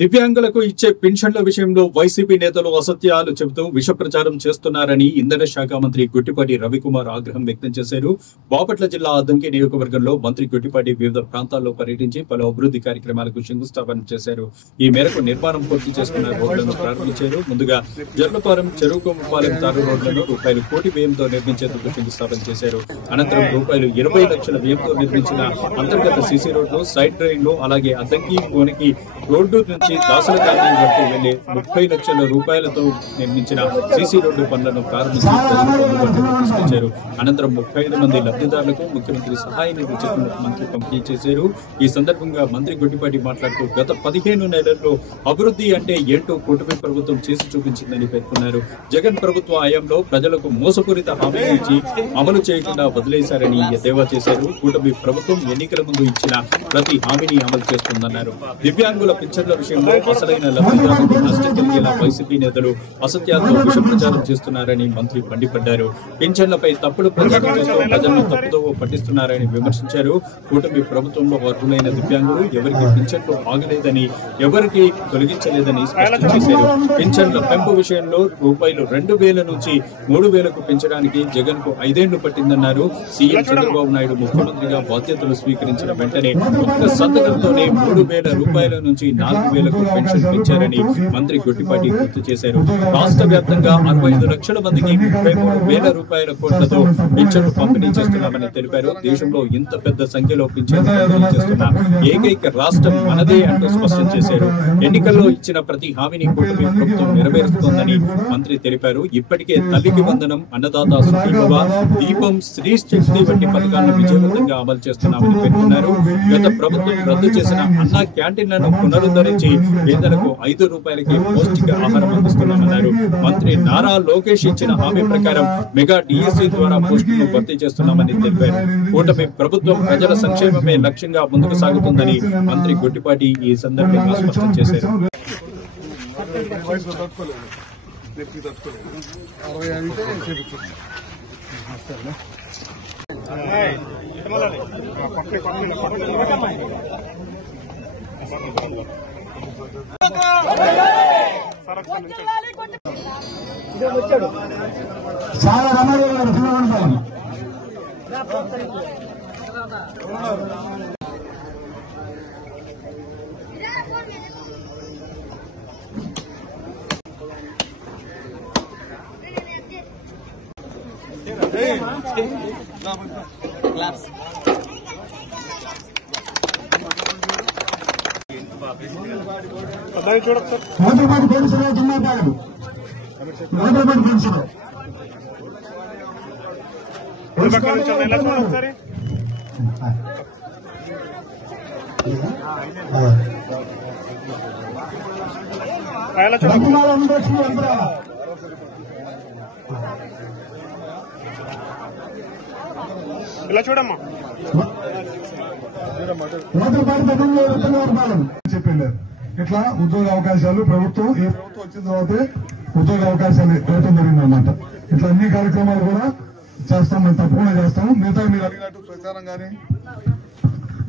దివ్యాంగులకు ఇచ్చే పెన్షన్ల విషయంలో వైసీపీ నేతలు అసత్యాలు చెబుతూ విష ప్రచారం చేస్తున్నారని ఇంధన శాఖ మంత్రి గుట్టిపాటి రవికుమార్ ఆగ్రహం వ్యక్తం చేశారు. బాపట్ల జిల్లా అద్దంకి నియోజకవర్గంలో మంత్రి గుట్టిపాటి వివిధ ప్రాంతాల్లో పర్యటించి పలు అభివృద్ధి కార్యక్రమాలకు శంకుస్థాపన చేశారు. ఈ మేరకు నిర్మాణం పూర్తి చేసుకున్న రోడ్లను ప్రారంభించారు. ముందుగా జర్లపాలెం చెరుకుపాలెం తారు రోడ్లను రూపాయలు కోటి వ్యయంతో నిర్మించేందుకు శంకుస్థాపన చేశారు. అనంతరం రూపాయలు 20 లక్షల వ్యయంతో నిర్మించిన అంతర్గత సీసీ రోడ్లు, సైడ్ డ్రైన్లు, అలాగే అద్దంకి కోనికి రోడ్డు నుంచి దాసుల కాలనీ వరకు వెళ్లే 30 లక్షల రూపాయలతో నిర్మించిన సీసీ రోడ్డు పనులను ప్రారంభించి తీసుకొచ్చారు. అనంతరం 35 మంది లబ్ధిదారులకు ముఖ్యమంత్రి సహాయ నిధి చెక్కులను మంత్రి పంపిణీ చేశారు. ఈ సందర్భంగా మంత్రి గుట్టిపాటి మాట్లాడుతూ గత 15 నెలల్లో అభివృద్ధి అంటే ఏంటో కూటమి ప్రభుత్వం చేసి చూపించిందని పేర్కొన్నారు. జగన్ ప్రభుత్వ హయాంలో ప్రజలకు మోసపూరిత హామీలు ఇచ్చి అమలు చేయకుండా వదిలేశారని ఎద్దేవా చేశారు. కూటమి ప్రభుత్వం ఎన్నికల ముందు ఇచ్చిన ప్రతి హామీని అమలు చేస్తుందన్నారు. దివ్యాంగుల పింఛన్ల విషయంలో అసలైన లబ్ధిదారులకు నష్టం కలిగేలా వైసీపీ నేతలు అసత్యాలతో విష ప్రచారం చేస్తున్నారని మంత్రి మండిపడ్డారు. పింఛన్లపై తప్పుడు ప్రచారం చేస్తూ ప్రజలను తప్పుదోవ పట్టిస్తున్నారని విమర్శించారు. కూటమి ప్రభుత్వంలో అర్హులైన దివ్యాంగులు ఎవరికి పింఛన్లు ఆగలేదని, ఎవరికి తొలగించలేదని స్పష్టం చేశారు. పింఛన్ల పెంపు విషయంలో రూపాయలు 2,000 నుంచి 3,000కు పెంచడానికి జగన్ కు 5 ఏళ్లు పట్టిందన్నారు. సీఎం చంద్రబాబు నాయుడు ముఖ్యమంత్రిగా బాధ్యతలు స్వీకరించిన వెంటనే ఒక్క సంతకంతోనే 3,000 రూపాయల నుంచి 4,000కు పెన్షన్ పెంచారని మంత్రి గుట్టిపాటి గుర్తు చేశారు. రాష్ట్ర వ్యాప్తంగా 65 లక్షల మందికి 33,000 రూపాయల కోట్లతో పెన్షన్లు పంపిణీ చేస్తున్నామని తెలిపారు. దేశంలో ఇంత పెద్ద సంఖ్యలో పెన్షన్లు పంపిణీ చేస్తున్న ఏకైక రాష్ట్రం మనదే అంటూ స్పష్టం చేశారు. ఎన్నికల్లో ఇచ్చిన ప్రతి హామీని కూటమి ప్రభుత్వం నెరవేరుస్తోందని మంత్రి తెలిపారు. ఇప్పటికే తల్లికి వందనం, అన్నదాత సుఖీభవ, దీపం, స్త్రీ శక్తి వంటి పథకాలను విజయవంతంగా అమలు చేస్తున్నామని పేర్కొన్నారు. గత ప్రభుత్వం రద్దు చేసిన అన్నా క్యాంటీన్లను పునరుద్ధరించి పేదలకు 5 రూపాయలకి పౌష్టిక ఆహారం అందిస్తున్నామన్నారు. మంత్రి నారా లోకేష్ ఇచ్చిన హామీ ప్రకారం మెగా డిఎస్సీ ద్వారా పోస్టులను భర్తీ చేస్తున్నామని తెలిపారు. కూటమి ప్రభుత్వం ప్రజల సంక్షేమమే లక్ష్యంగా ముందుకు సాగుతుందని మంత్రి గుట్టిపాటి ఈ సందర్భంగా స్పష్టం చేశారు. చాలా రమణీయమైన హైదరాబాద్ పెన్షన్ జిల్లాపాడు హైదరాబాద్ పెన్షన్ ఇలా చూడమ్మా చెప్పిండారు. ఇట్లా ఉద్యోగ అవకాశాలు ప్రభుత్వం ఈ ప్రభుత్వం వచ్చిన తర్వాతే ఉద్యోగ అవకాశాలు ఇవ్వడం జరిగిందన్నమాట. ఇట్లా అన్ని కార్యక్రమాలు కూడా చేస్తాం, మేము తప్పకుండా చేస్తాం. మిగతా మీరు అడిగినట్టు ప్రచారం కానీ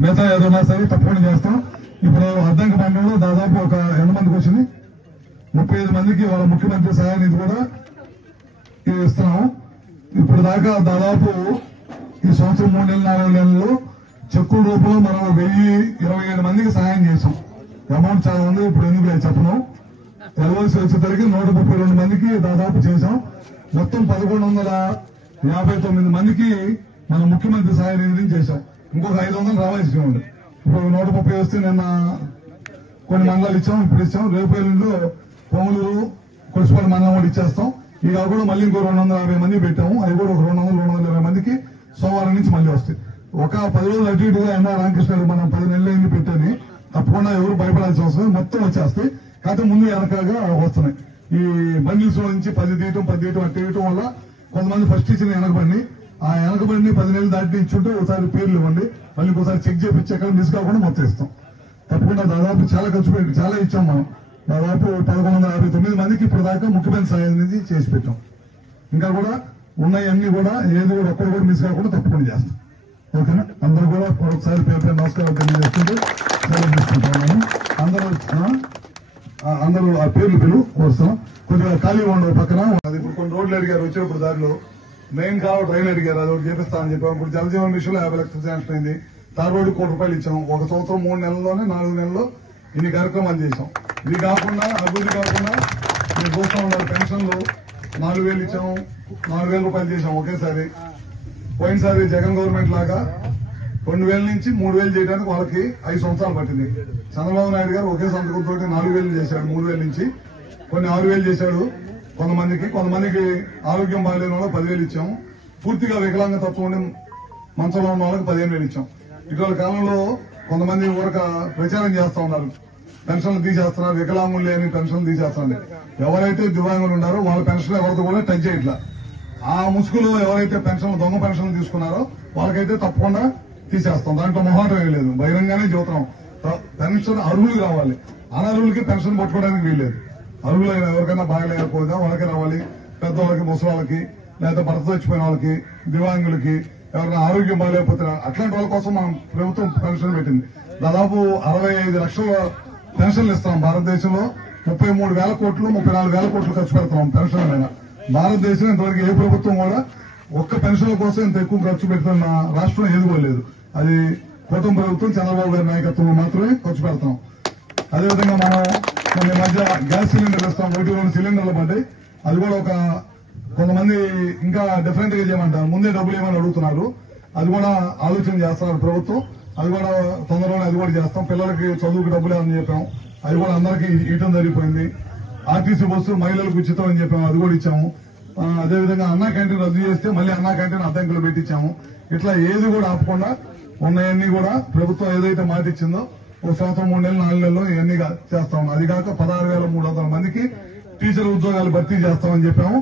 మిగతా ఏదైనా సరే తప్పకుండా చేస్తాం. ఇప్పుడు అద్దంకి మండలంలో దాదాపు ఒక 8 మందికి వచ్చింది. 35 మందికి వాళ్ళ ముఖ్యమంత్రి సహాయ నిధి కూడా ఇస్తున్నాం. ఇప్పుడు దాకా దాదాపు ఈ సంవత్సరం 3 నెలలు 4 నెలల్లో చెక్కుల రూపంలో మనం 1,027 మందికి సహాయం చేసాం. అమౌంట్ చాలా ఉంది, ఇప్పుడు ఎందుకు చెప్పను. ఎల్ఓసి వచ్చేసరికి 132 మందికి దాదాపు చేశాం. మొత్తం 1,159 మందికి మన ముఖ్యమంత్రి సహాయ నిధి చేశాం. ఇంకొక 500 రావాల్సి ఉంది. ఇప్పుడు 130 వస్తే నిన్న కొన్ని మండలాలు ఇచ్చాం, ఇప్పుడు ఇచ్చాం. రేపు ఎల్లుండిలో పొంగులూరు, కొలుసుపల్లి మండలం కూడా ఇచ్చేస్తాం. ఇక కూడా మళ్ళీ ఇంకో 250 మంది పెట్టాము. అవి కూడా ఒక 200-220 మందికి సోమవారం నుంచి మళ్ళీ వస్తాయి. ఒక 10 రోజులు అటు ఇటుగా ఎన్ఆ రామకృష్ణ మనం 10 నెలలు పెట్టని తప్పకుండా ఎవరు భయపడాల్సిన అవసరం మొత్తం వచ్చేస్తాయి. కాకపోతే ముందు వెనకగా వస్తున్నాయి. ఈ బండిల్స్ నుంచి 10 తీయటం అటు తీయటం వల్ల కొంతమంది ఫస్ట్ ఇచ్చిన వెనకబండి, ఆ వెనకబండిని 10 నెలలు దాటి ఇచ్చుంటే ఒకసారి పేర్లు ఇవ్వండి, మళ్ళీ ఒకసారి చెక్ చేయించాక మిస్ కాకుండా మొత్తం ఇస్తాం. తప్పకుండా దాదాపు చాలా ఖర్చు పెట్టి చాలా ఇచ్చాం. మనం దాదాపు 1,159 మందికి ఇప్పుడు దాకా ముఖ్యమంత్రి సహాయం అనేది చేసి పెట్టాం. ఇంకా కూడా ఉన్నాయన్నీ కూడా ఏది కూడా ఒక్కరు కూడా మిస్ కాకుండా తప్పకుండా చేస్తాం. ఓకేనా? అందరూ కూడా ఒకసారి పేరు నమస్కారం తెలియజేస్తుంటే అందరూ అందరూ ఆ పేర్లు పిలువు వస్తాం. కొద్దిగా ఖాళీ ఉండవు పక్కన. అది ఇప్పుడు కొన్ని రోడ్లు అడిగారు వచ్చేటప్పుడు దారిలో మెయిన్ కావ ట్రైన్ అడిగారు, అది ఒకటి చేపిస్తామని చెప్పాం. ఇప్పుడు జలజీవన్ విషయంలో 50 లక్షలు శాంక్షన్ అయింది. తార్ రోడ్డు ₹1 కోటి ఇచ్చాం. ఒక సంవత్సరం 3 నెలల్లోనే 4 నెలల్లో ఇన్ని కార్యక్రమాలు చేశాం. ఇది కాకుండా అభివృద్ధి కాకుండా మీరు చూస్తా ఉన్నారు, పెన్షన్లు 4,000 ఇచ్చాం, ₹4,000 చేశాం ఒకేసారి. పోయినసారి జగన్ గవర్నమెంట్ లాగా 2,000 నుంచి 3,000 చేయడానికి వాళ్ళకి 5 సంవత్సరాలు పట్టింది. చంద్రబాబు నాయుడు గారు ఒకే సంతకంతో 4,000 చేశాడు, 3,000 నుంచి కొన్ని 6,000 చేశాడు కొంతమందికి ఆరోగ్యం బాగాలేని వాళ్ళకి 10,000 ఇచ్చాము. పూర్తిగా వికలాంగ తత్వం ఉండి మంచంలో ఉన్న వాళ్ళకి 15,000 ఇచ్చాం. ఇటీవల కాలంలో కొంతమంది ఊరక ప్రచారం చేస్తా ఉన్నారు, పెన్షన్లు తీసేస్తున్నారు, వికలాంగులు లేని పెన్షన్లు తీసేస్తున్నారు. ఎవరైతే దివ్యాంగులు ఉన్నారో వాళ్ళ పెన్షన్ ఎవరితో కూడా టచ్ చేయట్లా. ఆ ముసుగులో ఎవరైతే పెన్షన్లు దొంగ పెన్షన్లు తీసుకున్నారో వాళ్ళకైతే తప్పకుండా తీసేస్తాం. దాంట్లో మొహాటం ఏం లేదు, బహిరంగానే చెబుతాం. పెన్షన్ అర్హులు కావాలి, అనర్హులకి పెన్షన్ పట్టుకోవడానికి వీల్లేదు. అర్హులైన ఎవరికైనా బాగలేకపోయినా వాళ్ళకి రావాలి. పెద్దవాళ్ళకి, ముసలాళ్ళకి, లేదా భర్త చచ్చిపోయిన వాళ్ళకి, దివ్యాంగులకి, ఎవరైనా ఆరోగ్యం బాగలేకపోతే అట్లాంటి వాళ్ళ కోసం మనం ప్రభుత్వం పెన్షన్ పెట్టింది. దాదాపు 65 లక్షల పెన్షన్లు ఇస్తున్నాం. భారతదేశంలో 33,000 కోట్లు 34,000 కోట్లు ఖర్చు పెడుతున్నాం పెన్షన్ల మీద. భారతదేశం ఇంతవరకు ఏ ప్రభుత్వం కూడా ఒక్క పెన్షన్ల కోసం ఇంత ఎక్కువ ఖర్చు పెడుతున్న రాష్ట్రం ఏదుకోలేదు. అది కూటమి ప్రభుత్వం చంద్రబాబు గారి నాయకత్వంలో మాత్రమే ఖర్చు పెడతాం. అదేవిధంగా మనం కొన్ని మధ్య గ్యాస్ సిలిండర్లు ఇస్తాం, 1-2 సిలిండర్లు పడ్డాయి. అది కూడా కొంతమంది ఇంకా డిఫరెంట్ గా చేయమంటారు, ముందే డబ్బులు ఏమని అడుగుతున్నారు. అది కూడా ఆలోచన చేస్తున్నారు ప్రభుత్వం. అది కూడా తొందరలోనే అది కూడా చేస్తాం. పిల్లలకి చదువుకు డబ్బులు ఏమని చెప్పాం, అది కూడా అందరికీ ఇవ్వడం జరిగిపోయింది. ఆర్టీసీ బస్సు మహిళలకు ఉచితం అని చెప్పాము, అది కూడా ఇచ్చాము. అదేవిధంగా అన్నా క్యాంటీన్ రద్దు చేస్తే మళ్ళీ అన్నా క్యాంటీన్ అద్దెంకులు పెట్టించాము. ఇట్లా ఏది కూడా ఆపకుండా ఉన్నాయన్నీ కూడా ప్రభుత్వం ఏదైతే మాట ఇచ్చిందో 1 సంవత్సరం 3 నెలలు 4 నెలల్లో ఇవన్నీ చేస్తాం. అది కాక 16,300 మందికి టీచర్ ఉద్యోగాలు భర్తీ చేస్తామని చెప్పాము.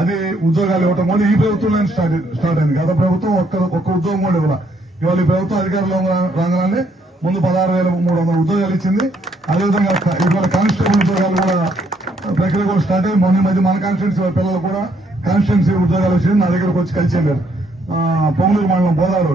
అది ఉద్యోగాలు ఇవ్వటం కూడా ఈ ప్రభుత్వంలోనే స్టార్ట్ అయింది. గత ప్రభుత్వం ఒక్క ఉద్యోగం కూడా ఇవ్వాలి. ఇవాళ ఈ ప్రభుత్వం అధికారంలో రాగానే ముందు 16,300 ఉద్యోగాలు ఇచ్చింది. అదేవిధంగా ఇవాళ కానిస్టేబుల్ ఉద్యోగాలు కూడా ప్రక్రియ కూడా స్టార్ట్ అయ్యి మొన్న మధ్య మన కాన్స్టిట్యూన్సీ పిల్లలు కూడా కాన్స్టిట్యూన్సీ ఉద్యోగాలు వచ్చింది. నా దగ్గరకు వచ్చి కలిసి వెళ్ళారు. పొంగూరు మండలం బోదావరం